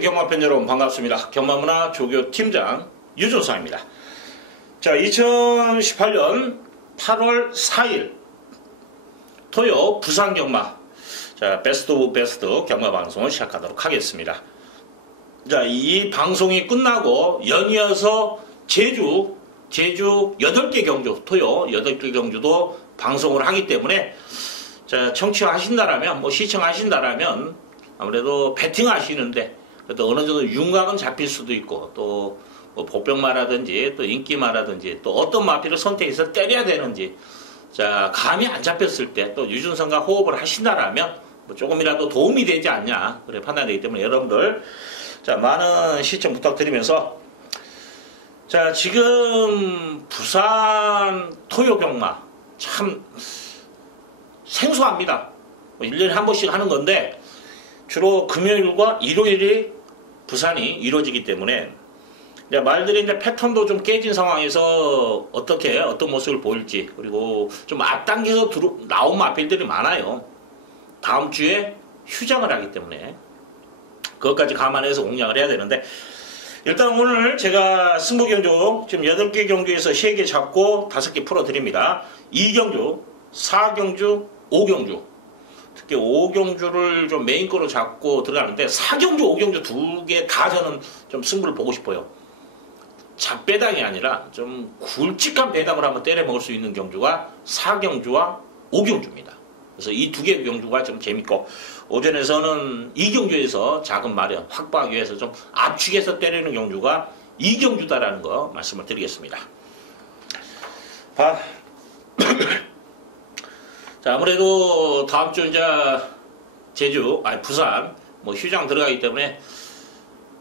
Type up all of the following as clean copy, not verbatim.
모든 경마팬 여러분 반갑습니다. 경마문화 조교 팀장 유준상입니다. 자, 2018년 8월 4일 토요 부산 경마, 자, 베스트 오브 베스트 경마 방송을 시작하도록 하겠습니다. 자, 이 방송이 끝나고 연이어서 제주 8개 경주, 토요 8개 경주도 방송을 하기 때문에, 자, 청취하신다라면, 시청하신다라면 아무래도 배팅 하시는데 그래도 어느 정도 윤곽은 잡힐 수도 있고, 또 보병마라든지 또 인기마라든지 또 어떤 마피를 선택해서 때려야 되는지, 자, 감이 안 잡혔을 때 또 유준선과 호흡을 하신다라면 조금이라도 도움이 되지 않냐, 그래 판단되기 때문에 여러분들, 자, 많은 시청 부탁드리면서, 자, 지금 부산 토요 경마 참 생소합니다. 1년에 한 번씩 하는 건데 주로 금요일과 일요일이 부산이 이루어지기 때문에 말들이 이제 패턴도 좀 깨진 상황에서 어떤 모습을 보일지, 그리고 좀 앞당겨서 나온 마필들이 많아요. 다음 주에 휴장을 하기 때문에 그것까지 감안해서 공략을 해야 되는데, 일단 오늘 제가 승부경주 지금 8개 경주에서 3개 잡고 5개 풀어드립니다. 2경주, 4경주, 5경주, 특히 5경주를 좀 메인거로 잡고 들어가는데 4경주, 5경주 2개 다 저는 좀 승부를 보고 싶어요. 잡배당이 아니라 좀 굵직한 배당을 한번 때려 먹을 수 있는 경주가 4경주와 5경주입니다. 그래서 이 2개 경주가 좀 재밌고, 오전에서는 2경주에서 자금 마련 확보하기 위해서 좀 압축해서 때리는 경주가 2경주다라는 거 말씀을 드리겠습니다. 자, 아무래도 다음 주 이제 부산 휴장 들어가기 때문에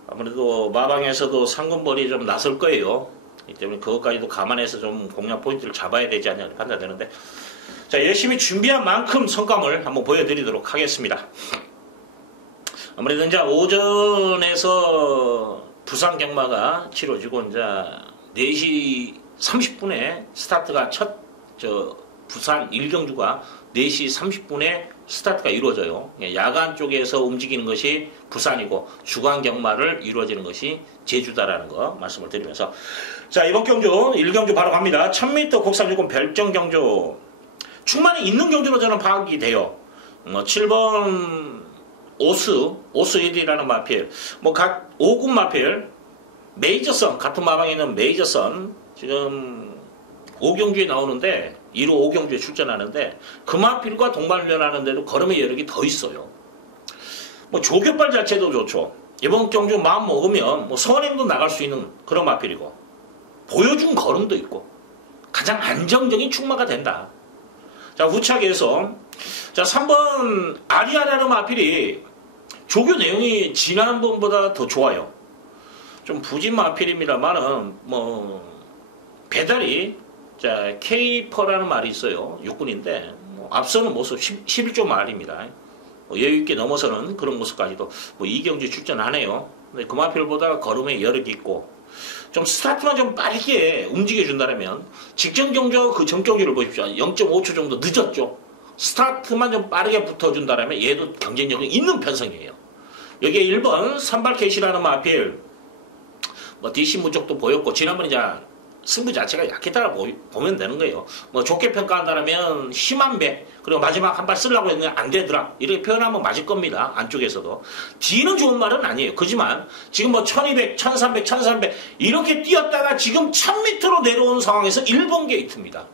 아무래도 마방에서도 상금벌이 좀 나설 거예요. 이 때문에 그것까지도 감안해서 좀 공략 포인트를 잡아야 되지 않냐 판단되는데, 자, 열심히 준비한 만큼 성과를 한번 보여드리도록 하겠습니다. 아무래도 이제 오전에서 부산 경마가 치러지고 이제 4시 30분에 스타트가 부산 1경주가 4시 30분에 스타트가 이루어져요. 야간 쪽에서 움직이는 것이 부산이고 주간 경마를 이루어지는 것이 제주다라는 거 말씀을 드리면서, 자, 이번 경주 1경주 바로 갑니다. 1000m 곡산유권 별정 경주, 충만히 있는 경주로 저는 파악이 돼요. 7번 오스1이라는 마필, 각 5군 마필, 메이저선, 같은 마방에 있는 메이저선, 지금 5경주에 나오는데, 1호 5경주에 출전하는데, 그 마필과 동반련하는데도 걸음의 여력이 더 있어요. 조격발 자체도 좋죠. 이번 경주 마음 먹으면 선행도 나갈 수 있는 그런 마필이고, 보여준 걸음도 있고, 가장 안정적인 충마가 된다. 자, 후착에서, 자, 3번 아리아라는 마필이 조교 내용이 지난번보다 더 좋아요. 좀 부진 마필입니다만은 배달이, 자, K퍼라는 말이 있어요. 육군인데 앞서는 모습 11조 말입니다. 여유있게 넘어서는 그런 모습까지도 이경주에 출전하네요. 근데 그 마필보다 걸음에 여력이 있고, 좀 스타트만 좀 빠르게 움직여준다면, 직전 경주와 그 전 경주를 보십시오. 0.5초 정도 늦었죠. 스타트만 좀 빠르게 붙어준다면 얘도 경쟁력이 있는 편성이에요. 여기에 1번 산발케이시라는 마필, DC 무적도 보였고, 지난번에 이제 승부 자체가 약했다고 보면 되는 거예요. 좋게 평가한다면 심한 배, 그리고 마지막 한 발 쓰려고 했는데 안 되더라, 이렇게 표현하면 맞을 겁니다. 안쪽에서도. D는 좋은 말은 아니에요. 그지만 지금 1200, 1300, 1300 이렇게 뛰었다가 지금 1000m로 내려오는 상황에서 1번 게이트입니다.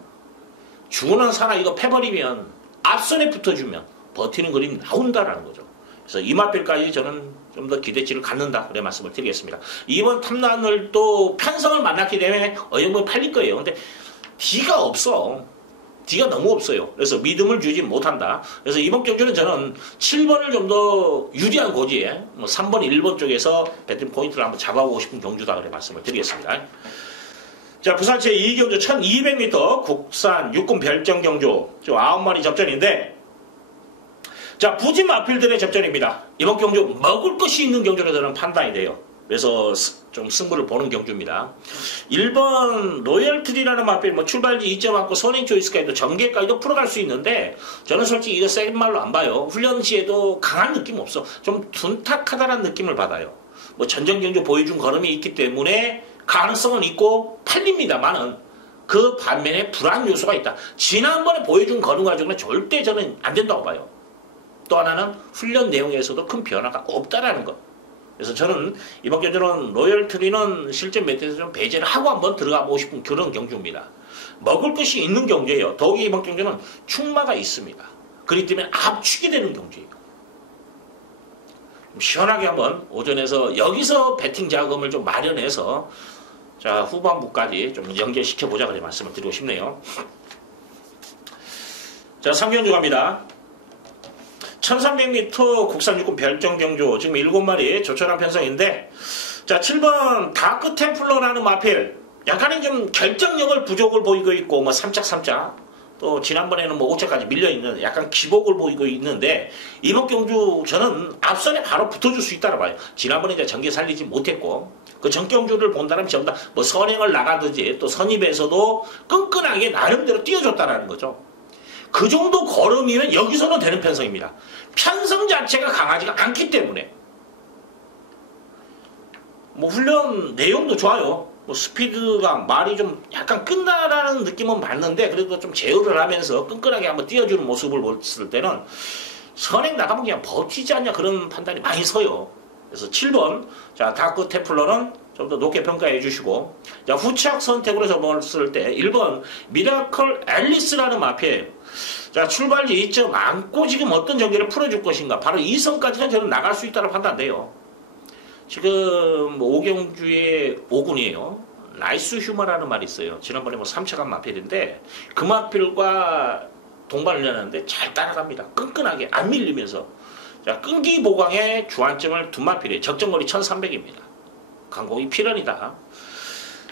죽어난 사나 이거 패버리면, 앞선에 붙어주면 버티는 그림이 나온다라는 거죠. 그래서 이 마필까지 저는 좀 더 기대치를 갖는다, 그래 말씀을 드리겠습니다. 이번 탐란을 또 편성을 만났기 때문에 어영부에 팔릴 거예요. 근데 D가 없어. D가 너무 없어요. 그래서 믿음을 주지 못한다. 그래서 이번 경주는 저는 7번을 좀 더 유리한 고지에 3번, 1번 쪽에서 배팅 포인트를 한번 잡아보고 싶은 경주다, 그래 말씀을 드리겠습니다. 자, 부산 제2경주 1200m 국산 육군 별정 경주, 9마리 접전인데, 자, 부진 마필들의 접전입니다. 이번 경주 먹을 것이 있는 경주로 저는 판단이 돼요. 그래서 좀 승부를 보는 경주입니다. 1번 로열트리라는 마필, 출발지 2점 맞고 선행 초이스까지도 전개까지도 풀어갈 수 있는데, 저는 솔직히 이거 센 말로 안 봐요. 훈련 시에도 강한 느낌 없어. 좀 둔탁하다는 느낌을 받아요. 뭐 전정 경주 보여준 걸음이 있기 때문에 가능성은 있고 팔립니다만은 그 반면에 불안 요소가 있다. 지난번에 보여준 걸음 가지고는 절대 저는 안 된다고 봐요. 또 하나는 훈련 내용에서도 큰 변화가 없다라는 것. 그래서 저는 이번 경주는 로열트리는 실전 매트에서 좀 배제를 하고 한번 들어가 보고 싶은 그런 경주입니다. 먹을 것이 있는 경주예요. 더욱이 이번 경주는 충마가 있습니다. 그렇기 때문에 압축이 되는 경주예요. 시원하게 한번 오전에서 여기서 배팅 자금을 좀 마련해서 자 후반부까지 좀 연결시켜 보자 그래 말씀을 드리고 싶네요. 자 3경주 갑니다. 1300m 국산 육군 별정 경주 지금 7마리 조촐한 편성인데 자 7번 다크 템플러라는 마필 약간의 좀 결정력을 부족을 보이고 있고 뭐 3짝 또 지난번에는 뭐 5차까지 밀려있는 약간 기복을 보이고 있는데 이번 경주 저는 앞선에 바로 붙어줄 수 있다고 봐요. 지난번에 이제 전개 살리지 못했고 그 전 경주를 본다면 전부 다 뭐 선행을 나가든지 또 선입에서도 끈끈하게 나름대로 뛰어줬다라는 거죠. 그 정도 걸음이면 여기서는 되는 편성입니다. 편성 자체가 강하지가 않기 때문에 뭐 훈련 내용도 좋아요. 뭐 스피드가 말이 좀 약간 끝나라는 느낌은 맞는데 그래도 좀 제어를 하면서 끈끈하게 한번 띄워주는 모습을 봤을 때는 선행 나가면 그냥 버티지 않냐 그런 판단이 많이 서요. 그래서 7번 자 다크 테플러는 좀 더 높게 평가해 주시고 자 후착 선택으로 접었을 때 1번 미라클 앨리스라는 마피에 자 출발지 2점 안고 지금 어떤 전개를 풀어줄 것인가 바로 2선까지는 저는 나갈 수 있다고 판단돼요. 지금 뭐 오경주의 5군이에요. 나이스 휴머라는 말이 있어요. 지난번에 뭐 3차간 마필인데 그 마필과 동반을 하는데 잘 따라갑니다. 끈끈하게 안 밀리면서 자 끈기 보강에 주안점을 두 마필이에요. 적정거리 1300입니다. 강공이 필연이다.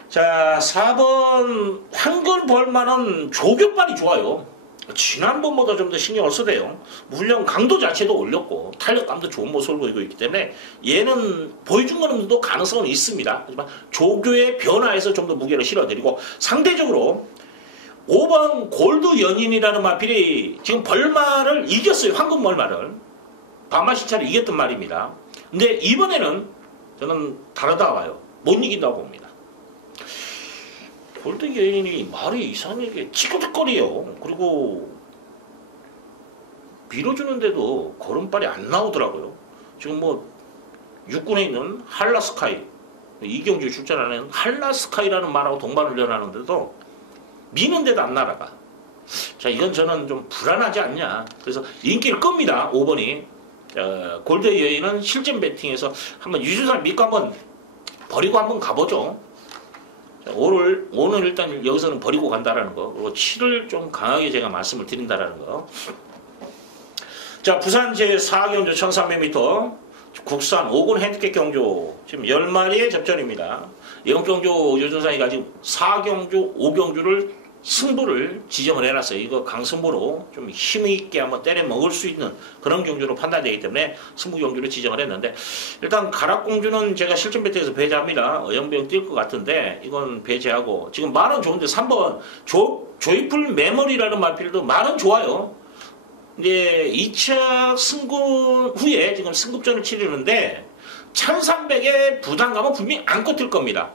자 4번 한글 벌만은 조교빨이 좋아요. 지난번보다 좀 더 신경을 써대요. 훈련 강도 자체도 올렸고 탄력감도 좋은 모습을 보이고 있기 때문에 얘는 보여준 거는도 가능성은 있습니다. 하지만 조교의 변화에서 좀 더 무게를 실어드리고 상대적으로 5번 골드 연인이라는 마필이 지금 벌마를 이겼어요. 황금 벌마를. 반마시차를 이겼던 말입니다. 근데 이번에는 저는 다르다 봐요. 못 이긴다고 봅니다. 골드 연인이 말이 이상하게 치고득거리요. 그리고 밀어주는데도 걸음발이 안 나오더라고요. 지금 뭐 육군에 있는 한라스카이 이경주에 출전하는 한라스카이라는 말하고 동반훈련하는데도 미는데도 안 날아가. 자 이건 저는 좀 불안하지 않냐. 그래서 인기를 끕니다. 5번이 골드 여인은 실전 배팅에서 한번 유준상 믿고 한번 버리고 한번 가보죠. 오늘 일단 여기서는 버리고 간다라는 거. 그리고 7을 좀 강하게 제가 말씀을 드린다라는 거. 자, 부산 제4경주 1300m 국산 5군 핸디캡 경주 지금 10마리의 접전입니다. 이번 경주 유준상이가 지금 4경주, 5경주를 승부를 지정을 해놨어요. 이거 강승부로 좀 힘있게 한번 때려 먹을 수 있는 그런 경주로 판단되기 때문에 승부 경주를 지정을 했는데 일단 가락공주는 제가 실전 배틀에서 배제합니다. 어영병 뛸 것 같은데 이건 배제하고 지금 말은 좋은데 3번 조이풀 메모리라는 말필도 말은 좋아요. 이제 2차 승군 후에 지금 승급전을 치르는데 1300의 부담감은 분명히 안고 뛸 겁니다.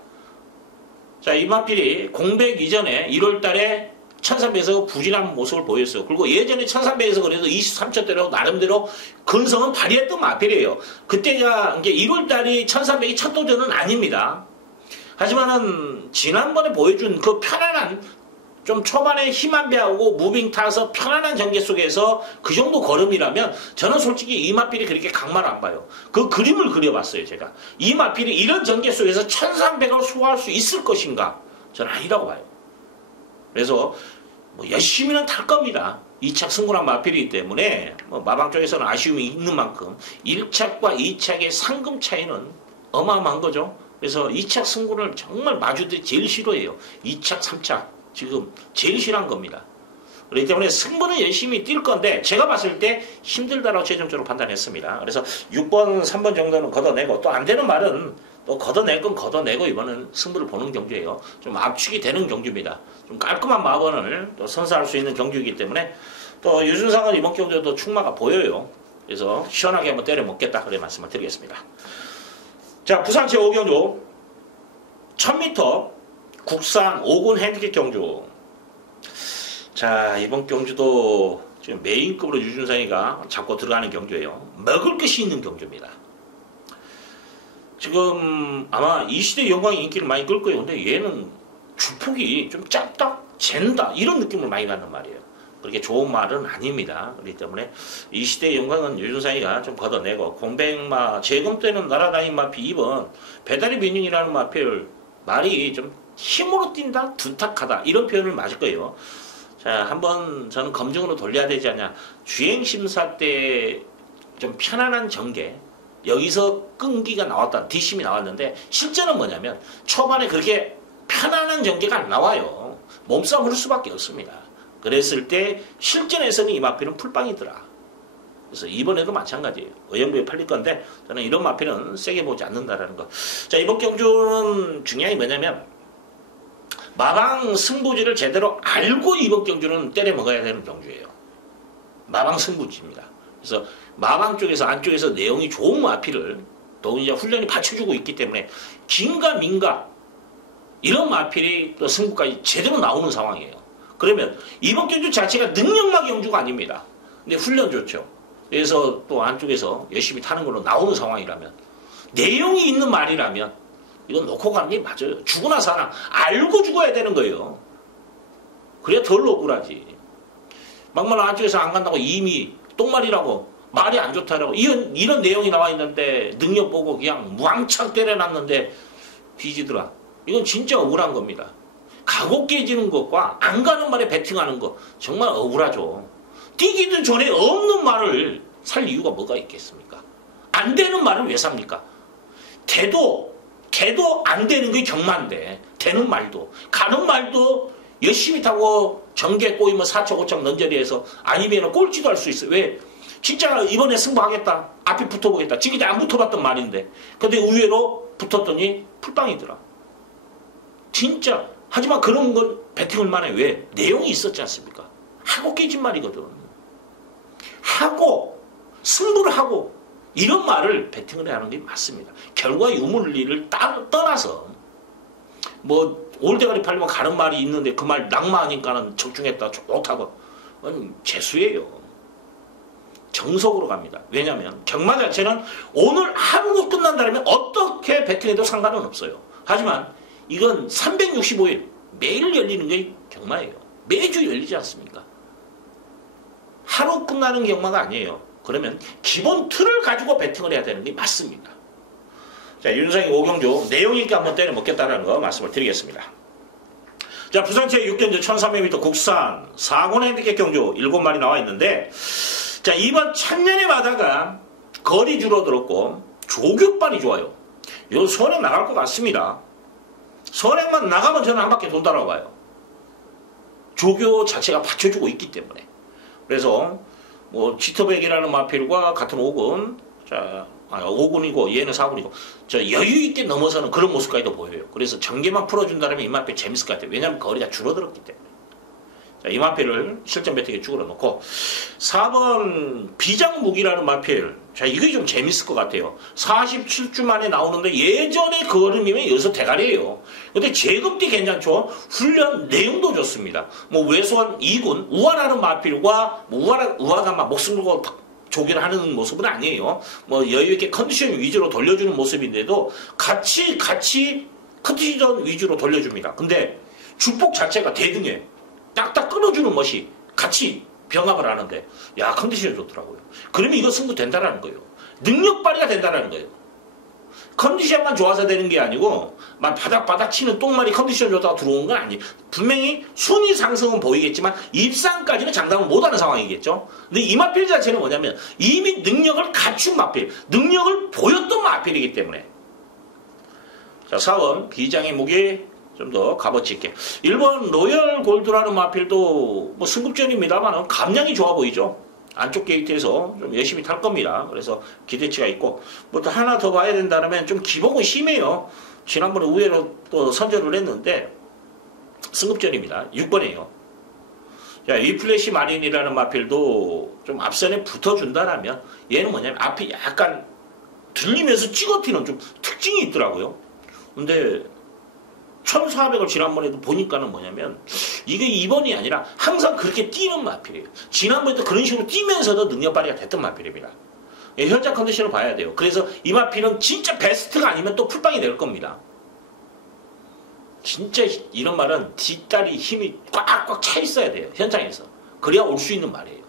자, 이 마필이 공백 이전에 1월 달에 1300에서 부진한 모습을 보였어요. 그리고 예전에 1300에서 그래도 23초대로 나름대로 근성은 발휘했던 마필이에요. 그때가 이제 1월 달이 1300이 첫 도전은 아닙니다. 하지만은 지난번에 보여준 그 편안한 좀 초반에 힘 안 배하고 무빙 타서 편안한 전개 속에서 그 정도 걸음이라면 저는 솔직히 이 마필이 그렇게 강마를 안 봐요. 그 그림을 그려봤어요 제가. 이 마필이 이런 전개 속에서 1300을 소화할 수 있을 것인가? 저는 아니라고 봐요. 그래서 뭐 열심히는 탈 겁니다. 2착 승군한 마필이기 때문에 뭐 마방 쪽에서는 아쉬움이 있는 만큼 1착과 2착의 상금 차이는 어마어마한 거죠. 그래서 2착 승군을 정말 마주들이 제일 싫어해요. 2착, 3착. 지금 제일 싫어한 겁니다. 그렇기 때문에 승부는 열심히 뛸 건데 제가 봤을 때 힘들다라고 최종적으로 판단했습니다. 그래서 6번, 3번 정도는 걷어내고 또 안 되는 말은 또 걷어낼 건 걷어내고 이번은 승부를 보는 경주예요. 좀 압축이 되는 경주입니다. 좀 깔끔한 마번을 또 선사할 수 있는 경주이기 때문에 또 유준상은 이번 경주에도 충마가 보여요. 그래서 시원하게 한번 때려 먹겠다 그래 말씀을 드리겠습니다. 자, 부산 제5경주 1000m 국산 5군 핸디캡 경주. 자, 이번 경주도 지금 메인급으로 유준상이가 잡고 들어가는 경주예요. 먹을 것이 있는 경주입니다. 지금 아마 이 시대 영광의 인기를 많이 끌 거예요. 근데 얘는 주폭이 좀 짧다, 잰다 이런 느낌을 많이 받는 말이에요. 그렇게 좋은 말은 아닙니다. 그렇기 때문에 이 시대의 영광은 유준상이가 좀 걷어내고, 공백마 재검 때는 날아다닌 마피 2번 배달의 민윤이라는 마필 말이 좀 힘으로 뛴다, 두탁하다 이런 표현을 맞을 거예요. 자, 한번 저는 검증으로 돌려야 되지 않냐. 주행심사 때 좀 편안한 전개, 여기서 끈기가 나왔다, 뒷심이 나왔는데 실제는 뭐냐면 초반에 그렇게 편안한 전개가 안 나와요. 몸싸움 할 수밖에 없습니다. 그랬을 때 실전에서는 이 마필은 풀빵이더라. 그래서 이번에도 마찬가지예요. 의형부에 팔릴 건데 저는 이런 마필은 세게 보지 않는다라는 거. 자, 이번 경주는 중요한 게 뭐냐면 마방 승부지를 제대로 알고 이번 경주는 때려 먹어야 되는 경주예요. 마방 승부지입니다. 그래서 마방 쪽에서 안쪽에서 내용이 좋은 마필을 또 이제 훈련이 받쳐주고 있기 때문에 긴가 민가 이런 마필이 또 승부까지 제대로 나오는 상황이에요. 그러면 이번 경주 자체가 능력마 경주가 아닙니다. 근데 훈련 좋죠. 그래서 또 안쪽에서 열심히 타는 걸로 나오는 상황이라면, 내용이 있는 말이라면 이건 놓고 가는 게 맞아요. 죽으나 사나 알고 죽어야 되는 거예요. 그래야 덜 억울하지. 막말 안쪽에서 안 간다고 이미 똥말이라고 말이 안 좋다라고 이런 내용이 나와 있는데 능력 보고 그냥 무왕창 때려놨는데 뒤지더라. 이건 진짜 억울한 겁니다. 가고 깨지는 것과 안 가는 말에 베팅하는 거 정말 억울하죠. 뛰기도 전에 없는 말을 살 이유가 뭐가 있겠습니까? 안 되는 말을 왜 삽니까? 개도 안 되는 게 경마인데 되는 말도 가는 말도 열심히 타고 전개 꼬이면 4척 5척 넌저리해서 아니면 꼴찌도 할 수 있어요. 왜? 진짜 이번에 승부하겠다, 앞에 붙어보겠다, 지금까지 안 붙어봤던 말인데 근데 의외로 붙었더니 풀빵이더라. 진짜. 하지만 그런 건 배팅을 만해. 왜? 내용이 있었지 않습니까? 하고 깨진 말이거든. 하고 승부를 하고 이런 말을 배팅을 해야 하는 게 맞습니다. 결과 유물리를 떠나서 뭐 올대가리 팔리면 가는 말이 있는데 그 말 낙마하니까는 적중했다 좋다고, 그건 재수예요. 정석으로 갑니다. 왜냐하면 경마 자체는 오늘 하루로 끝난다면 어떻게 배팅해도 상관은 없어요. 하지만 이건 365일 매일 열리는 게 경마예요. 매주 열리지 않습니까? 하루 끝나는 경마가 아니에요. 그러면 기본 틀을 가지고 배팅을 해야 되는 게 맞습니다. 자, 윤상이 5경주 내용 있게 한번 때려 먹겠다는 거 말씀을 드리겠습니다. 자, 부산체 6경주 1300m 국산 4군 핸디캡 경주 7마리 나와 있는데, 자, 이번 천년의 바다가 거리 줄어들었고 조격반이 좋아요. 요 선행 나갈 것 같습니다. 선행만 나가면 저는 한 바퀴 돈다라고 봐요. 조교 자체가 받쳐주고 있기 때문에. 그래서 뭐 지터백이라는 마필과 같은 5군, 자, 5군이고 얘는 4군이고 저 여유 있게 넘어서는 그런 모습까지도 보여요. 그래서 전개만 풀어준다면 이 마필 재밌을 것 같아요. 왜냐하면 거리가 줄어들었기 때문에. 자, 이 마필을 실전 배팅에 죽으러 놓고 4번 비장무기라는 마필. 자, 이게 좀 재밌을 것 같아요. 47주 만에 나오는데 예전에 그 얼음이면 여기서 대가리예요. 근데 제급도 괜찮죠. 훈련 내용도 좋습니다. 뭐 외소한 2군 우아라는 마필과 뭐 우아가 막 목숨 걸고 조기를 하는 모습은 아니에요. 뭐 여유있게 컨디션 위주로 돌려주는 모습인데도 같이 컨디션 위주로 돌려줍니다. 근데 주폭 자체가 대등해. 딱딱 끊어주는 멋이 같이 병합을 하는데, 야, 컨디션이 좋더라고요. 그러면 이거 승부 된다라는 거예요. 능력 발휘가 된다라는 거예요. 컨디션만 좋아서 되는 게 아니고 막 바닥바닥 치는 똥말이 컨디션 좋다고 들어온 건 아니에요. 분명히 순위 상승은 보이겠지만 입상까지는 장담을 못하는 상황이겠죠. 근데 이 마필 자체는 뭐냐면 이미 능력을 갖춘 마필, 능력을 보였던 마필이기 때문에. 자, 4번 비장의 무기 좀 더 값어치 있게. 1번 로열 골드라는 마필도 뭐 승급전입니다만 감량이 좋아 보이죠. 안쪽 게이트에서 좀 열심히 탈 겁니다. 그래서 기대치가 있고, 뭐 또 하나 더 봐야 된다면 좀 기복은 심해요. 지난번에 우회로 또 선전을 했는데 승급전입니다. 6번이에요. 자, 리플래시 마린이라는 마필도 좀 앞선에 붙어준다라면 얘는 뭐냐면 앞이 약간 들리면서 찌거티는 좀 특징이 있더라고요. 근데 1400을 지난번에도 보니까는 뭐냐면 이게 이번이 아니라 항상 그렇게 뛰는 마필이에요. 지난번에도 그런 식으로 뛰면서도 능력 발휘가 됐던 마필입니다. 현장 컨디션을 봐야 돼요. 그래서 이 마필은 진짜 베스트가 아니면 또 풀빵이 될 겁니다. 진짜 이런 말은 뒷다리 힘이 꽉꽉 차 있어야 돼요. 현장에서. 그래야 올 수 있는 말이에요.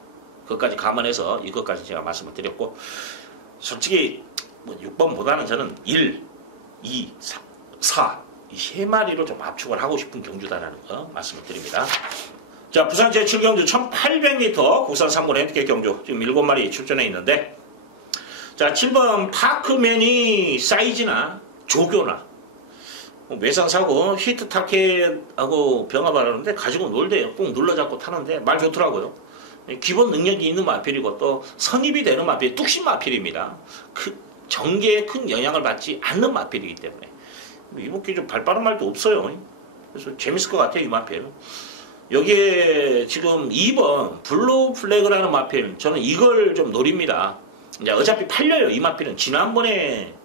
그것까지 감안해서 이것까지 제가 말씀을 드렸고, 솔직히 뭐 6번보다는 저는 1, 2, 3, 4 이 세 마리로 좀 압축을 하고 싶은 경주다라는 거 말씀을 드립니다. 자, 부산 제7경주 1800m 국산 3군 핸디캡 경주 지금 7마리 출전해 있는데, 자, 7번 파크맨이 사이즈나 조교나 외상사고 히트 타켓하고 병합하라는데 가지고 놀대요. 꼭 눌러잡고 타는데 말 좋더라고요. 기본 능력이 있는 마필이고 또 선입이 되는 마필, 뚝심 마필입니다. 전개에 큰 영향을 받지 않는 마필이기 때문에 이번 기좀 발빠른 말도 없어요. 그래서 재밌을 것 같아요, 이 마필. 여기에 지금 2번 블루 플래그라는 마필, 저는 이걸 좀 노립니다. 이제 어차피 팔려요. 이 마필은 지난번에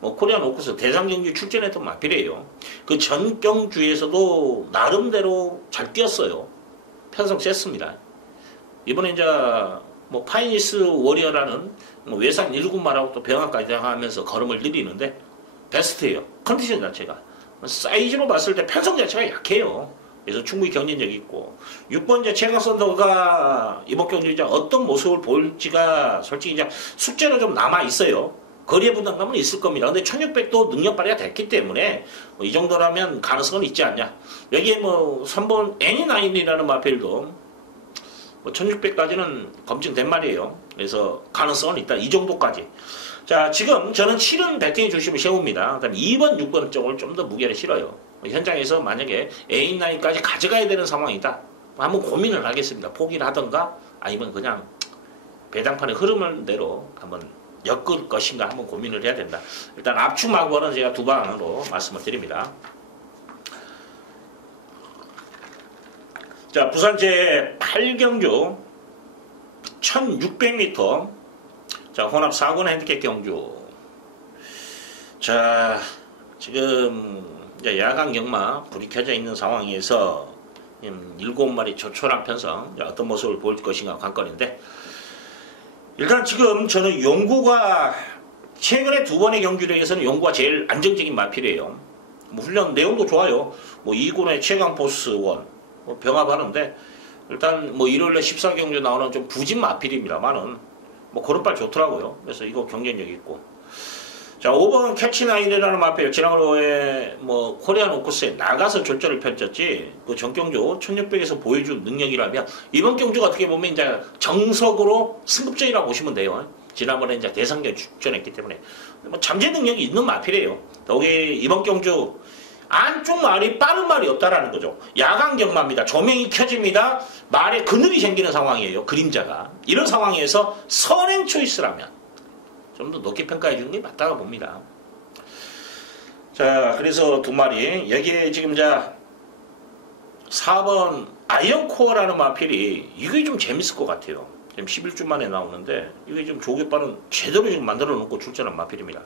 코리안 오크스 대상경주 출전했던 마필이에요. 그 전 경주에서도 나름대로 잘 뛰었어요. 편성 셌습니다. 이번에 이제 파이니스 워리어라는 외상 1군마라고 또 병합까지 하면서 걸음을 들이는데 베스트예요. 컨디션 자체가. 사이즈로 봤을 때 편성 자체가 약해요. 그래서 충분히 경쟁력이 있고, 6번째 최강 썬더가 이번 경기 이제 어떤 모습을 보일지가 솔직히 이제 숙제로 좀 남아 있어요. 거리의 부담감은 있을 겁니다. 근데 1600도 능력 발휘가 됐기 때문에 이 정도라면 가능성은 있지 않냐. 여기에 3번 애니나인이라는 마필도 1600까지는 검증된 말이에요. 그래서 가능성은 있다. 이 정도까지. 자, 지금 저는 7은 배팅의 중심을 세웁니다. 그다음에 2번, 6번 쪽을 좀 더 무게를 실어요. 현장에서 만약에 A9까지 가져가야 되는 상황이다. 한번 고민을 하겠습니다. 포기를 하던가 아니면 그냥 배당판의 흐름을 대로 한번 엮을 것인가 한번 고민을 해야 된다. 일단 압축 마구는 제가 두 방으로 말씀을 드립니다. 자, 부산 제8경주 1600m 자, 혼합 4군 핸디캡 경주. 자, 지금 이제 야간 경마 불이 켜져 있는 상황에서 7마리 조촐한 편성, 어떤 모습을 보일 것인가 관건인데, 일단 지금 저는 용구가 최근에 두 번의 경주력에서는 용구가 제일 안정적인 마필이에요. 훈련 내용도 좋아요. 2군의 최강 포스 원 병합하는데, 일단 일요일에 14경주 나오는 좀 부진 마필입니다만은 그런 빨 좋더라고요. 그래서 이거 경쟁력 있고. 자, 5번 캐치나인이라는 마필, 지난번에 코리안 오크스에 나가서 졸전을 펼쳤지, 그 전경주 1600에서 보여준 능력이라면 이번 경주가 어떻게 보면 이제 정석으로 승급전이라고 보시면 돼요. 지난번에 이제 대상경 출전했기 때문에 잠재 능력이 있는 마필이에요. 더욱이 이번 경주 안쪽 말이 빠른 말이 없다라는 거죠. 야간 경마입니다. 조명이 켜집니다. 말에 그늘이 생기는 상황이에요. 그림자가. 이런 상황에서 선행 초이스라면 좀 더 높게 평가해 주는 게 맞다고 봅니다. 자, 그래서 두 마리. 여기에 지금 4번 아이언코어라는 마필이 이게 좀 재밌을 것 같아요. 지금 11주 만에 나오는데 이게 좀 조개발은 제대로 지금 만들어 놓고 출전한 마필입니다.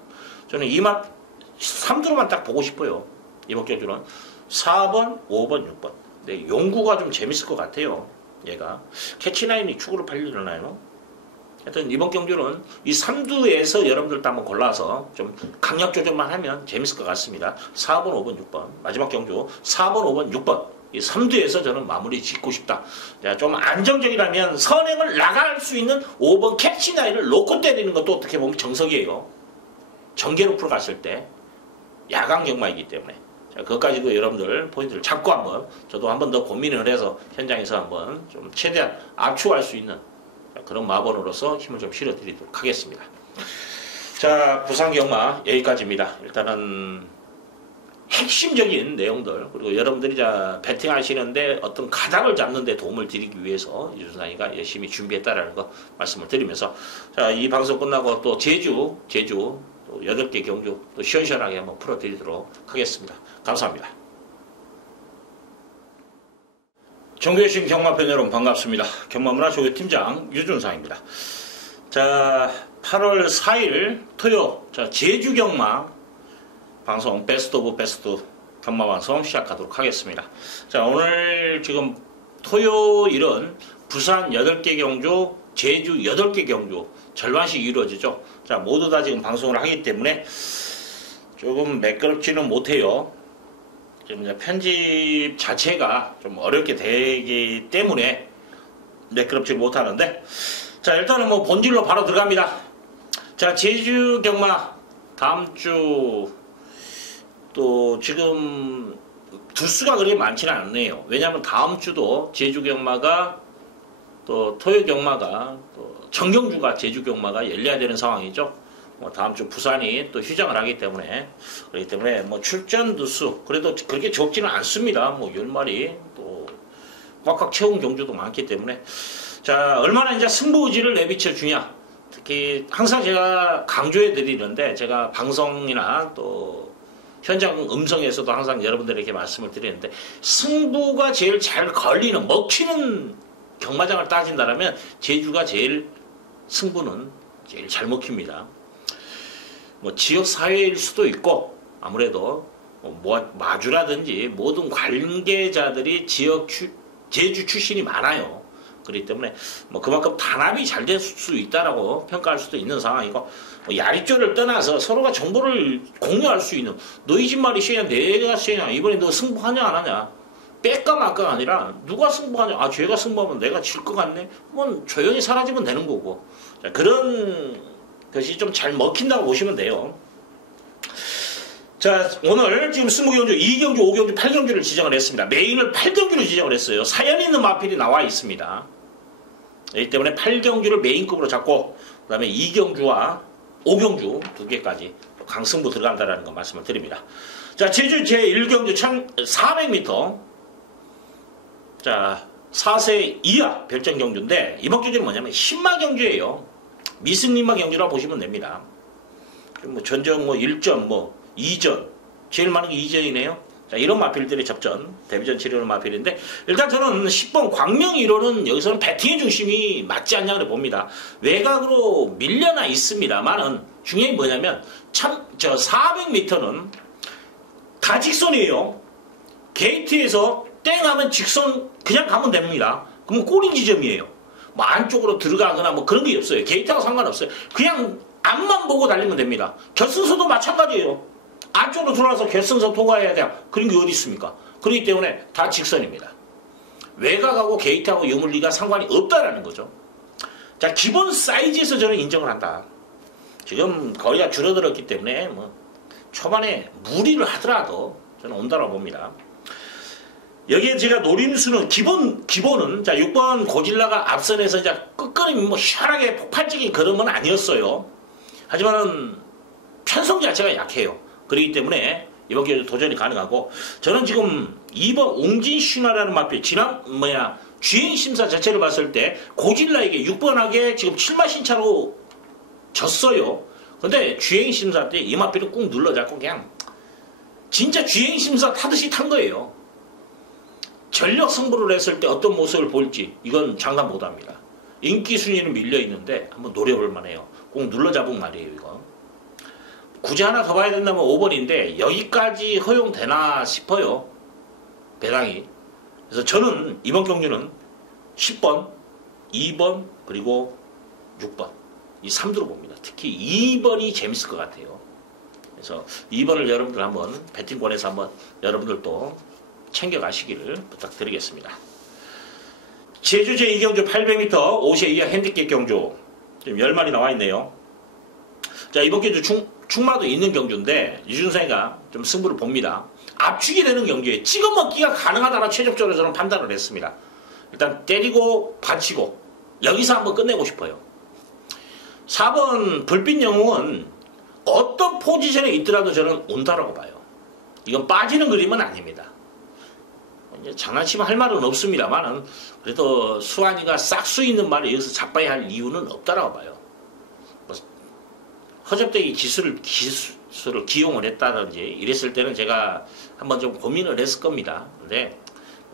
저는 이 맛 3두로만 딱 보고 싶어요. 이번 경주는 4번, 5번, 6번. 근데 용구가 좀 재밌을 것 같아요. 얘가. 캐치나인이 축으로 팔리려나요? 하여튼 이번 경주는 이 3두에서 여러분들도 한번 골라서 좀 강력 조절만 하면 재밌을 것 같습니다. 4번, 5번, 6번. 마지막 경주 4번, 5번, 6번. 이 3두에서 저는 마무리 짓고 싶다. 자, 좀 안정적이라면 선행을 나갈 수 있는 5번 캐치나인을 놓고 때리는 것도 어떻게 보면 정석이에요. 전개로 풀어갔을 때. 야간 경마이기 때문에. 자, 그것까지도 여러분들 포인트를 잡고 저도 한 번 더 고민을 해서 현장에서 한번 좀 최대한 압축할 수 있는 그런 마번으로서 힘을 좀 실어드리도록 하겠습니다. 자, 부산 경마 여기까지입니다. 일단은 핵심적인 내용들, 그리고 여러분들이 배팅 하시는데 어떤 가닥을 잡는 데 도움을 드리기 위해서 유준상이가 열심히 준비했다라는 거 말씀을 드리면서, 자, 이 방송 끝나고 또 제주 또 8개 경주 또 시원시원하게 한번 풀어드리도록 하겠습니다. 감사합니다. 정교해신 경마팬 여러분 반갑습니다. 경마문화 조교팀장 유준상입니다. 자, 8월 4일 토요. 자, 제주 경마 방송 베스트 오브 베스트 경마 방송 시작하도록 하겠습니다. 자, 오늘 지금 토요일은 부산 8개 경주, 제주 8개 경주 절반씩 이루어지죠. 자, 모두 다 지금 방송을 하기 때문에 조금 매끄럽지는 못해요. 지금 이제 편집 자체가 좀 어렵게 되기 때문에 매끄럽지 못하는데, 자, 일단은 뭐 본질로 바로 들어갑니다. 자, 제주 경마 다음 주 또 지금 두수가 그렇게 많지는 않네요. 왜냐하면 다음 주도 제주 경마가 또 토요 경마가 또 정경주가 제주 경마가 열려야 되는 상황이죠. 뭐 다음 주 부산이 또 휴장을 하기 때문에, 그렇기 때문에 뭐 출전 두수 그래도 그렇게 적지는 않습니다. 뭐 10마리 또 꽉꽉 채운 경주도 많기 때문에, 자, 얼마나 이제 승부의지를 내비쳐 주냐. 특히 항상 제가 강조해 드리는데, 제가 방송이나 또 현장 음성에서도 항상 여러분들에게 말씀을 드리는데, 승부가 제일 잘 걸리는, 먹히는 경마장을 따진다면 제주가 제일 승부는 제일 잘 먹힙니다. 뭐 지역 사회일 수도 있고, 아무래도 뭐 마주라든지 모든 관계자들이 제주 출신이 많아요. 그렇기 때문에 뭐 그만큼 단합이 잘 될 수 있다라고 평가할 수도 있는 상황이고, 뭐 야리조를 떠나서 서로가 정보를 공유할 수 있는, 너희 집 말이 세냐 내가 세냐, 이번에 너 승부하냐 안 하냐, 뺄까 말까가 아니라 누가 승부하냐, 아 쟤가 승부하면 내가 질 것 같네, 뭐 조용히 사라지면 되는 거고. 자, 그런 것이 좀 잘 먹힌다고 보시면 돼요. 자, 오늘 지금 20경주, 2경주, 5경주, 8경주를 지정을 했습니다. 메인을 8경주로 지정을 했어요. 사연 있는 마필이 나와 있습니다. 그렇기 때문에 8경주를 메인급으로 잡고, 그 다음에 2경주와 5경주 2개까지 강승부 들어간다는 거 말씀을 드립니다. 자, 제주 제1경주 1400m. 자, 4세 이하 별정경주인데, 이번 경주는 뭐냐면 신마경주예요. 미승림마 경주라고 보시면 됩니다. 뭐 전적 뭐 1전, 뭐 2전, 제일 많은 게 2전이네요. 자, 이런 마필들의 접전, 데뷔전 치르는 마필인데, 일단 저는 10번 광명 1호는 여기서는 배팅의 중심이 맞지 않냐 그래 봅니다. 외곽으로 밀려나 있습니다만은, 중요한 게 뭐냐면, 저 400m는 다 직선이에요. 게이트에서 땡 하면 직선 그냥 가면 됩니다. 그러면 골인 지점이에요. 뭐 안쪽으로 들어가거나 뭐 그런 게 없어요. 게이트하고 상관없어요. 그냥 앞만 보고 달리면 됩니다. 결승선도 마찬가지예요. 안쪽으로 들어와서 결승선 통과해야 돼요. 그런 게 어디 있습니까? 그렇기 때문에 다 직선입니다. 외곽하고 게이트하고 유물리가 상관이 없다라는 거죠. 자, 기본 사이즈에서 저는 인정을 한다. 지금 거리가 줄어들었기 때문에 뭐 초반에 무리를 하더라도 저는 온다라고 봅니다. 여기에 제가 노림수는 기본은 자, 6번 고질라가 앞선에서 이제 끝까지 뭐 시원하게 폭발적인 그런 아니었어요. 하지만은 편성 자체가 약해요. 그렇기 때문에 이번 기회에 도전이 가능하고, 저는 지금 2번 옹진신화라는 마필, 주행심사 자체를 봤을 때 고질라에게 6번하게 지금 7마 신차로 졌어요. 근데 주행심사 때 이 마필을 꾹 눌러잡고 그냥 진짜 주행심사 타듯이 탄 거예요. 전력 승부를 했을 때 어떤 모습을 보일지 이건 장담 못합니다. 인기 순위는 밀려있는데 한번 노려볼 만해요. 꼭 눌러잡은 말이에요. 이거 굳이 하나 더 봐야 된다면 5번인데 여기까지 허용되나 싶어요. 배당이. 그래서 저는 이번 경주는 10번, 2번, 그리고 6번 이 3두로 봅니다. 특히 2번이 재밌을 것 같아요. 그래서 2번을 여러분들 한번 배팅권에서 한번 여러분들도 챙겨가시기를 부탁드리겠습니다. 제주 제2경주 800m 5세 이하 핸디캡 경주 지금 10마리 나와 있네요. 자, 이번 경주 충마도 있는 경주인데 유준상이가 좀 승부를 봅니다. 압축이 되는 경주에 찍어먹기가 가능하다는 최종적으로 저는 판단을 했습니다. 일단 때리고 받치고 여기서 한번 끝내고 싶어요. 4번 불빛 영웅은 어떤 포지션에 있더라도 저는 온다라고 봐요. 이건 빠지는 그림은 아닙니다. 이제 장난치면 할 말은 없습니다만은 그래도 수환이가 싹수 있는 말을 여기서 잡아야 할 이유는 없다라고 봐요. 뭐 허접되게 기술을 기용을 했다든지 이랬을 때는 제가 한번 좀 고민을 했을 겁니다. 근데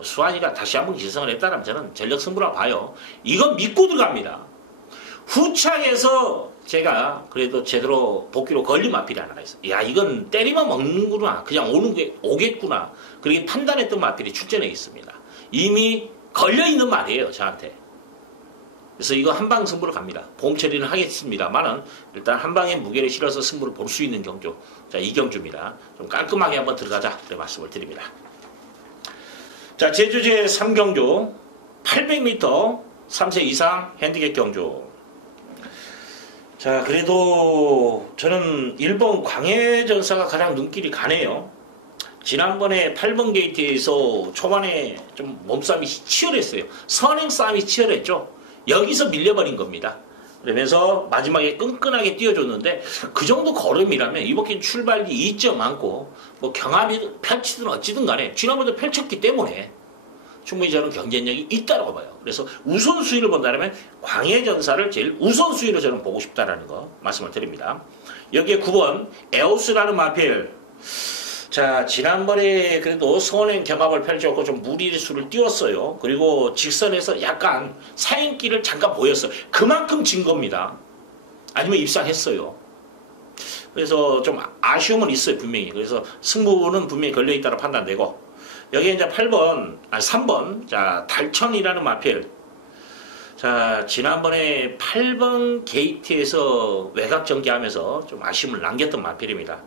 수환이가 다시 한번 기성을 했다면 저는 전력 승부라고 봐요. 이건 믿고 들어갑니다. 후차에서 제가 그래도 제대로 복귀로 걸린 마필이 하나가 있어요. 야, 이건 때리면 먹는구나. 그냥 오겠구나. 그렇게 판단했던 마필이 출전해 있습니다. 이미 걸려있는 말이에요, 저한테. 그래서 이거 한방 승부로 갑니다. 보험 처리는 하겠습니다만은 일단 한방에 무게를 실어서 승부를 볼 수 있는 경주. 자, 이 경주입니다. 좀 깔끔하게 한번 들어가자. 그래 말씀을 드립니다. 자, 제주제 3경주 800m 3세 이상 핸디캡 경주. 자, 그래도 저는 1번 광해전사가 가장 눈길이 가네요. 지난번에 8번 게이트에서 초반에 좀 몸싸움이 치열했어요. 선행 싸움이 치열했죠. 여기서 밀려버린 겁니다. 그러면서 마지막에 끈끈하게 뛰어줬는데 그 정도 걸음이라면 이번엔 출발이 2점 많고 뭐 경합이 펼치든 어찌든 간에 지난번에도 펼쳤기 때문에 충분히 저는 경쟁력이 있다고 봐요. 그래서 우선순위를 본다면 광해전사를 제일 우선순위로 저는 보고 싶다라는 거 말씀을 드립니다. 여기에 9번 에오스라는 마필. 자, 지난번에 그래도 선행 경합을 펼쳤고 좀 무리수를 띄웠어요. 그리고 직선에서 약간 사인기를 잠깐 보였어요. 그만큼 진 겁니다. 아니면 입상했어요. 그래서 좀 아쉬움은 있어요, 분명히. 그래서 승부는 분명히 걸려있다고 판단되고, 여기에 이제 3번, 자, 달천이라는 마필. 자, 지난번에 8번 게이트에서 외곽 전개하면서 좀 아쉬움을 남겼던 마필입니다.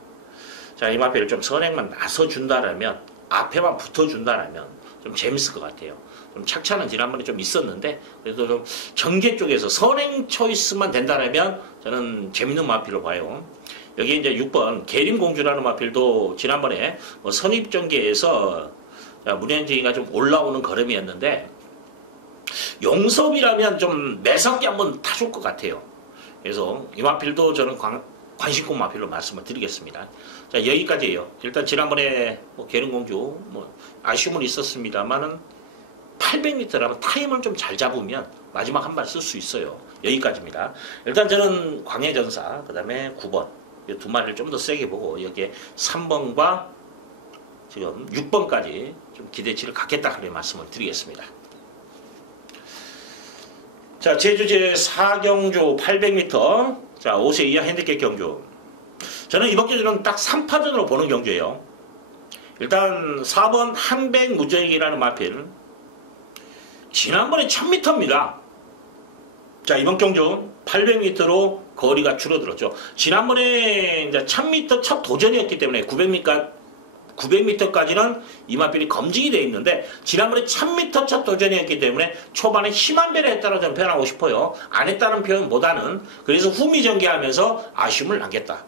자, 이 마필을 좀 선행만 나서준다라면, 앞에만 붙어준다라면 좀 재밌을 것 같아요. 좀 착차는 지난번에 좀 있었는데, 그래도 좀 전개 쪽에서 선행 초이스만 된다라면 저는 재밌는 마필로 봐요. 여기 이제 6번 계림공주라는 마필도 지난번에 뭐 선입전개에서 문현진이가 좀 올라오는 걸음이었는데 용섭이라면 좀 매섭게 한번 타줄 것 같아요. 그래서 이 마필도 저는 관심꾼 마필로 말씀을 드리겠습니다. 자, 여기까지예요. 일단 지난번에 뭐 계림공주 뭐 아쉬움은 있었습니다만은 800m라면 타임을 좀 잘 잡으면 마지막 한 발 쓸 수 있어요. 여기까지입니다. 일단 저는 광해전사 그 다음에 9번 이 두 마리를 좀 더 세게 보고 여기에 3번과 지금 6번까지 좀 기대치를 갖겠다 그런 말씀을 드리겠습니다. 자, 제주제 4경주 800m 자 5세 이하 핸디캡 경주. 저는 이번 경주는 딱 3파전으로 보는 경주예요. 일단 4번 한백 무적이라는 마필. 지난번에 1000m입니다. 자, 이번 경주 800m로 거리가 줄어들었죠. 지난번에 이제 1000m 첫 도전이었기 때문에 900m까지는 이 마필이 검증이 되어 있는데 지난번에 1000m 첫 도전이었기 때문에 초반에 심한 배를 했다고 저는 표현하고 싶어요. 안 했다는 표현보다는 그래서 후미 전개하면서 아쉬움을 남겼다.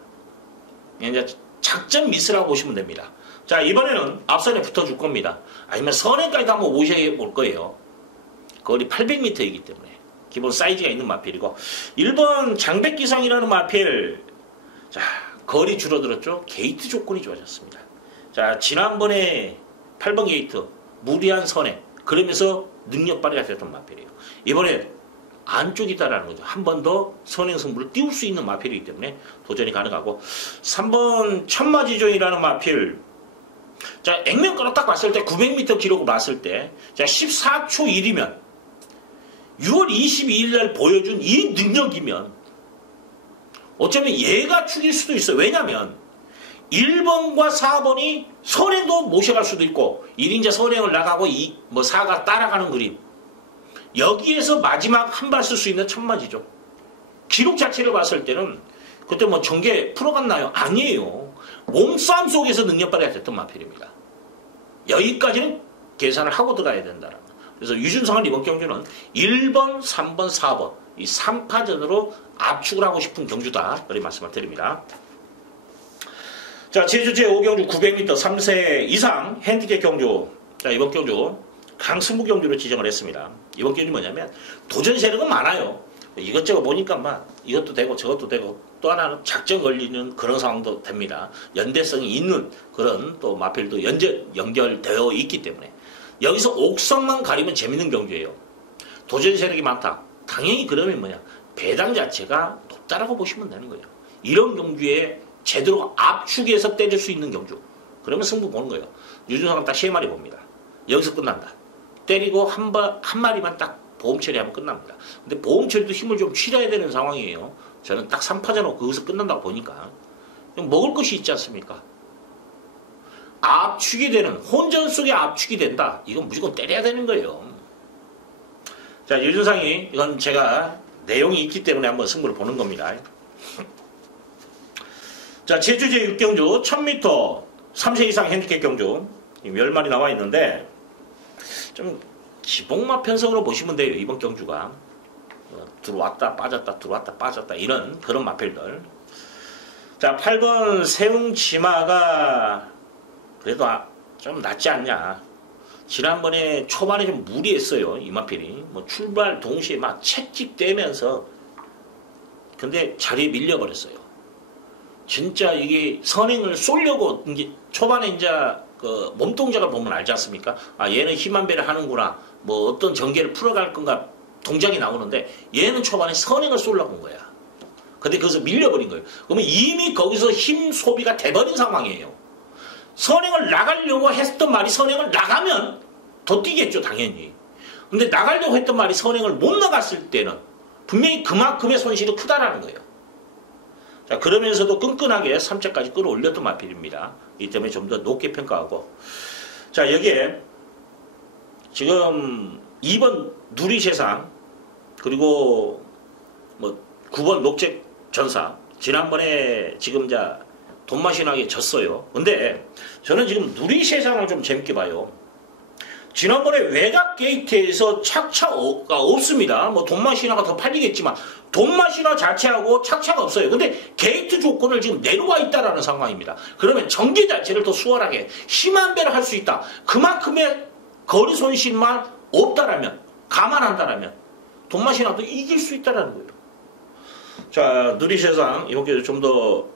이제 작전 미스라고 보시면 됩니다. 자, 이번에는 앞선에 붙어줄 겁니다. 아니면 선행까지 한번 모셔볼 거예요. 거리 800m이기 때문에 기본 사이즈가 있는 마필이고 1번 장백기상이라는 마필. 자, 거리 줄어들었죠. 게이트 조건이 좋아졌습니다. 자, 지난번에 8번 게이트 무리한 선행 그러면서 능력 발휘가 됐던 마필이에요. 이번에 안쪽이다라는 거죠. 한 번 더 선행 승부를 띄울 수 있는 마필이기 때문에 도전이 가능하고 3번 천마지종이라는 마필. 자, 액면가로 딱 봤을 때 900m 기록을 봤을 때 자 14초 1이면 6월 22일 날 보여준 이 능력이면 어쩌면 얘가 축일 수도 있어요. 왜냐면 1번과 4번이 선행도 모셔갈 수도 있고 1인자 선행을 나가고 4가 따라가는 그림. 여기에서 마지막 한 발 쓸 수 있는 천마지죠. 기록 자체를 봤을 때는 그때 뭐 전개 풀어갔나요? 아니에요. 몸싸움 속에서 능력 발휘가 됐던 마필입니다. 여기까지는 계산을 하고 들어가야 된다는 거. 그래서 유준성은 이번 경주는 1번, 3번, 4번 이 3파전으로 압축을 하고 싶은 경주다. 그런 말씀을 드립니다. 자, 제주 제5경주 900m 3세 이상 핸디캡 경주. 자, 이번 경주 강승부 경주로 지정을 했습니다. 이번 경주 뭐냐면 도전 세력은 많아요. 이것저것 보니까 막 이것도 되고 저것도 되고 또 하나는 작전 걸리는 그런 상황도 됩니다. 연대성이 있는 그런 또 마필도 연결되어 있기 때문에 여기서 옥성만 가리면 재밌는 경주예요. 도전 세력이 많다. 당연히 그러면 뭐냐 배당 자체가 높다라고 보시면 되는 거예요. 이런 경주에 제대로 압축해서 때릴 수 있는 경주. 그러면 승부 보는 거예요. 유준성은 딱 3마리 봅니다. 여기서 끝난다. 때리고 한 마리만 딱 보험 처리하면 끝납니다. 근데 보험 처리도 힘을 좀 실어야 되는 상황이에요. 저는 딱 3파전하고 거기서 끝난다고 보니까. 먹을 것이 있지 않습니까? 압축이 되는, 혼전 속에 압축이 된다. 이건 무조건 때려야 되는 거예요. 자, 유준상이, 이건 제가 내용이 있기 때문에 한번 승부를 보는 겁니다. 자, 제주제 6경주 1000m 3세 이상 핸디캡 경주 10마리 나와 있는데 좀 기복마 편성으로 보시면 돼요. 이번 경주가 들어왔다 빠졌다 들어왔다 빠졌다 이런 그런 마필들. 자, 8번 세웅지마가 그래도 좀 낫지 않냐. 지난번에 초반에 좀 무리했어요. 이 마필이 뭐 출발 동시에 막 채찍대면서 근데 자리에 밀려버렸어요. 진짜 이게 선행을 쏘려고 이제 초반에 이제 그 몸동작을 보면 알지 않습니까? 아, 얘는 힘한 배를 하는구나. 뭐 어떤 전개를 풀어갈 건가 동작이 나오는데 얘는 초반에 선행을 쏘려고 한 거야. 근데 거기서 밀려버린 거예요. 그러면 이미 거기서 힘 소비가 돼버린 상황이에요. 선행을 나가려고 했던 말이 선행을 나가면 더 뛰겠죠, 당연히. 근데 나가려고 했던 말이 선행을 못 나갔을 때는 분명히 그만큼의 손실이 크다라는 거예요. 자, 그러면서도 끈끈하게 3차까지 끌어올렸던 마필입니다. 이 때문에 좀 더 높게 평가하고. 자, 여기에 지금 2번 누리세상 그리고 뭐 9번 녹색전사 지난번에 지금 돈맛이 나게 졌어요. 근데 저는 지금 누리세상을 좀 재밌게 봐요. 지난번에 외곽 게이트에서 착차가 없습니다. 뭐 돈맛이나가 더 팔리겠지만 돈맛이나 자체하고 착차가 없어요. 근데 게이트 조건을 지금 내려와 있다라는 상황입니다. 그러면 전개 자체를 더 수월하게 힘한 배를 할 수 있다. 그만큼의 거리 손실만 없다라면 감안한다라면 돈맛이나도 이길 수 있다라는 거예요. 자, 누리세상 이번 기회에 좀 더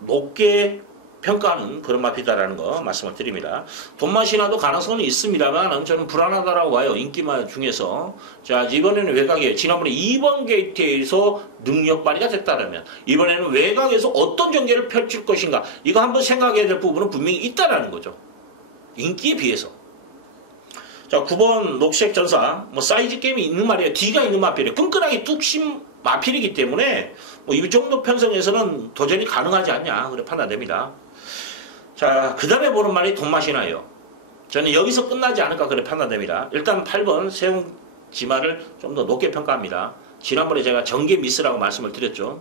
높게 평가하는 그런 마피다라는 거 말씀을 드립니다. 돈맛이나도 가능성은 있습니다만 저는 불안하다라고 봐요. 인기마 중에서. 자, 이번에는 외곽에 지난번에 2번 게이트에서 능력 발휘가 됐다라면 이번에는 외곽에서 어떤 전개를 펼칠 것인가 이거 한번 생각해야 될 부분은 분명히 있다라는 거죠. 인기에 비해서. 자, 9번 녹색 전사 뭐 사이즈 게임이 있는 말이에요. D가 있는 마필이에요. 끈끈하게 뚝심 마필이기 때문에 뭐 이 정도 편성에서는 도전이 가능하지 않냐 그래 판단됩니다. 자, 그 다음에 보는 말이 돈맛이 나요. 저는 여기서 끝나지 않을까 그래 판단됩니다. 일단 8번 세웅지마를 좀 더 높게 평가합니다. 지난번에 제가 전개 미스라고 말씀을 드렸죠.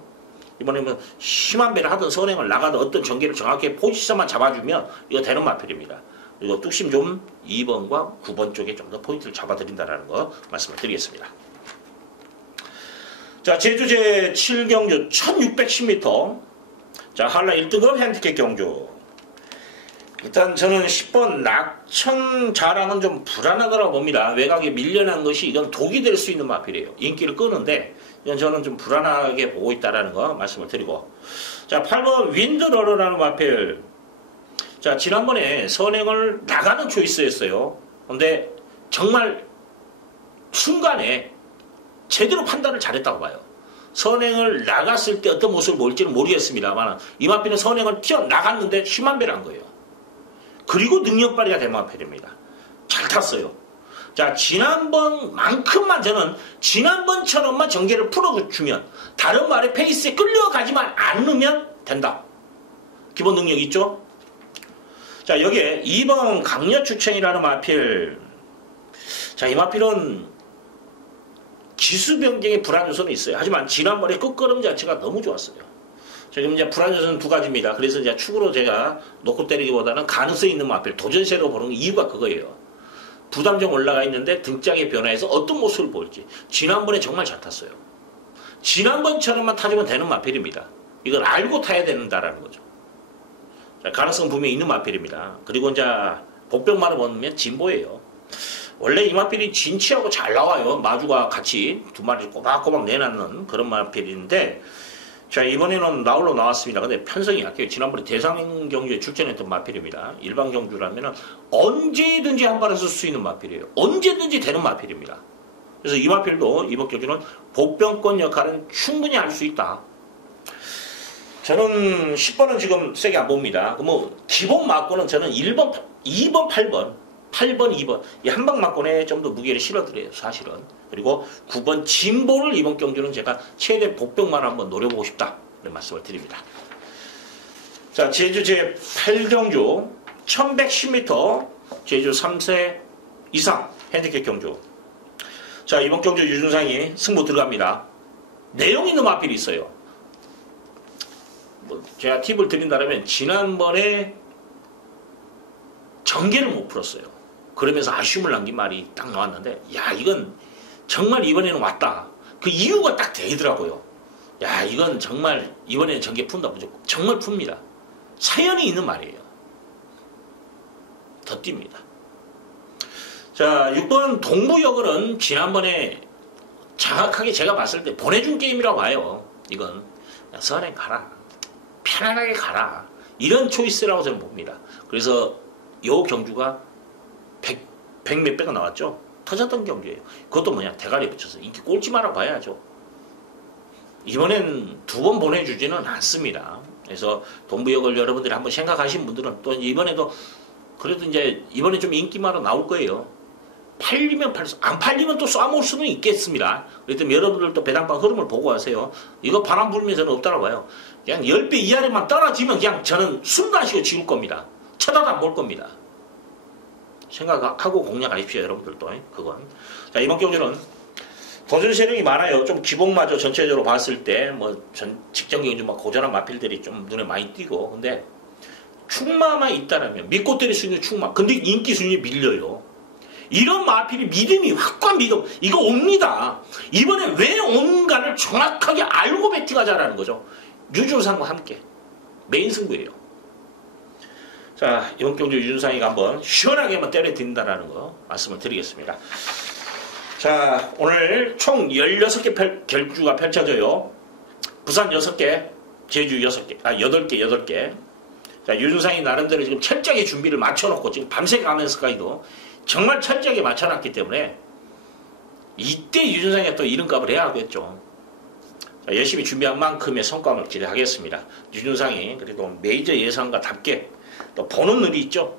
이번에는 심한 배를 하든 선행을 나가든 어떤 전개를 정확히 포지션만 잡아주면 이거 되는 마필입니다. 그리고 뚝심 좀 2번과 9번 쪽에 좀 더 포인트를 잡아드린다는 거 말씀을 드리겠습니다. 자, 제주제 7경주 1610m. 자, 한라 1등급 핸디캡 경주. 일단 저는 10번 낙천 자랑은 좀 불안하다고 봅니다. 외곽에 밀려난 것이 이건 독이 될 수 있는 마필이에요. 인기를 끄는데 이건 저는 좀 불안하게 보고 있다는 거 말씀을 드리고. 자, 8번 윈드러러라는 마필. 자, 지난번에 선행을 나가는 초이스였어요. 근데 정말 순간에 제대로 판단을 잘했다고 봐요. 선행을 나갔을 때 어떤 모습을 보일지는 모르겠습니다만 이 마필은 선행을 튀어나갔는데 심한 배를 한 거예요. 그리고 능력 발휘가 된 마필입니다. 잘 탔어요. 자, 지난번만큼만 저는 지난번처럼만 전개를 풀어주면 다른 말에 페이스에 끌려가지만 않으면 된다. 기본 능력 있죠? 자, 여기에 2번 강력추천이라는 마필. 자, 이 마필은 기수 변경의 불안 요소는 있어요. 하지만 지난번에 끝걸음 자체가 너무 좋았어요. 지금 이제 불안 요소는 두 가지입니다. 그래서 이제 축으로 제가 놓고 때리기보다는 가능성 있는 마필, 도전세로 보는 이유가 그거예요. 부담 좀 올라가 있는데 등짝의 변화에서 어떤 모습을 보일지. 지난번에 정말 잘 탔어요. 지난번처럼만 타주면 되는 마필입니다. 이걸 알고 타야 된다라는 거죠. 자, 가능성 분명히 있는 마필입니다. 그리고 이제 복병만을 보면 진보예요. 원래 이 마필이 진치하고 잘 나와요. 마주가 같이 두 마리 꼬박꼬박 내놨는 그런 마필인데 자, 이번에는 나홀로 나왔습니다. 근데 편성이 약해요. 지난번에 대상 경주에 출전했던 마필입니다. 일반 경주라면 언제든지 한 발에 쓸 수 있는 마필이에요. 언제든지 되는 마필입니다. 그래서 이 마필도 이번 경주는 복병권 역할은 충분히 할 수 있다. 저는 10번은 지금 세게 안 봅니다. 뭐 기본 맞고는 저는 1번, 2번, 8번 8번, 2번 이 한 방만권에 좀 더 무게를 실어드려요. 사실은. 그리고 9번 진보를 이번 경주는 제가 최대 복병만 한번 노려보고 싶다. 이런 말씀을 드립니다. 자, 제주 제8경주 1110m 제주 3세 이상 핸디캡 경주. 자, 이번 경주 유준상이 승부 들어갑니다. 내용이 너무 앞필이 있어요. 뭐 제가 팁을 드린다면 지난번에 전개를 못 풀었어요. 그러면서 아쉬움을 남긴 말이 딱 나왔는데, 야, 이건 정말 이번에는 왔다. 그 이유가 딱 되더라고요. 야, 이건 정말 이번에는 전개 푼다. 무조건. 정말 풉니다. 사연이 있는 말이에요. 더 띕니다. 자, 6번 동부여걸은 지난번에 정확하게 제가 봤을 때 보내준 게임이라고 봐요. 이건 선행 가라. 편안하게 가라. 이런 초이스라고 저는 봅니다. 그래서 요 경주가 100 몇 배가 나왔죠. 터졌던 경주예요. 그것도 뭐냐, 대가리에 붙여서 인기 꼴찌마라고 봐야죠. 이번엔 2번 보내주지는 않습니다. 그래서 동부여걸 여러분들이 한번 생각하신 분들은 또 이번에도 그래도 이제 이번에 좀 인기마로 나올 거예요. 팔리면 팔수, 안 팔리면 또 쏴먹을 수는 있겠습니다. 그렇다면 여러분들도 배당방 흐름을 보고 하세요. 이거 바람 불면서는 없다고 봐요. 그냥 10배 이하로만 떨어지면 그냥 저는 숨도 안 쉬고 지울 겁니다. 쳐다도 안 볼 겁니다. 생각하고 공략하십시오, 여러분들도. 그건. 자, 이번 경주는 도전 세력이 많아요. 좀 기복마저 전체적으로 봤을 때, 직전 경주 막 고전한 마필들이 좀 눈에 많이 띄고, 근데 충마만 있다라면, 믿고 때릴 수 있는 충마. 근데 인기 순위에 밀려요. 이런 마필이 믿음이, 확고한 믿음, 이거 옵니다. 이번에 왜 온가를 정확하게 알고 배팅하자라는 거죠. 유준상과 함께. 메인 승부예요. 자, 이번 경주 유준상이가 한번 시원하게 한번 때려드린다는 거 말씀을 드리겠습니다. 자, 오늘 총 16개 결주가 펼쳐져요. 부산 6개, 제주 6개, 8개. 자, 유준상이 나름대로 지금 철저하게 준비를 맞춰놓고 지금 밤새 가면서까지도 정말 철저하게 맞춰놨기 때문에 이때 유준상이 또 이름값을 해야 하겠죠. 자, 열심히 준비한 만큼의 성과를 기대하겠습니다. 유준상이 그래도 메이저 예상과답게 또 보는 눈이 있죠.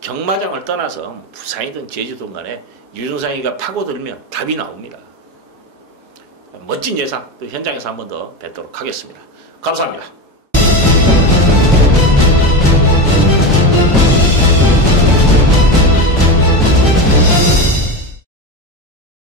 경마장을 떠나서 부산이든 제주든 간에 유준상이가 파고들면 답이 나옵니다. 멋진 예상 또 현장에서 한 번 더 뵙도록 하겠습니다. 감사합니다.